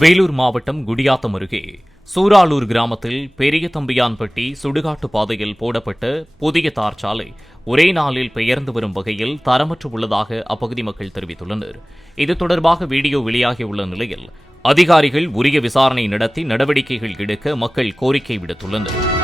வேலூர் மாவட்டம் குடியாத்தம் அருகே சூராலூர் கிராமத்தில் பெரிய தம்பியான்பட்டி சுடுகாட்டு பாதையில் போடப்பட்ட புதிய தார் சாலை ஒரே நாளில் பெயர்ந்து வரும் வகையில் தரமற்று உள்ளதாக அப்பகுதி மக்கள் தெரிவித்துள்ளனர். இது தொடர்பாக வீடியோ வெளியாகியுள்ள நிலையில் அதிகாரிகள் உரிய விசாரணை நடத்தி நடவடிக்கைகள் எடுக்க மக்கள் கோரிக்கை விடுத்துள்ளனர்.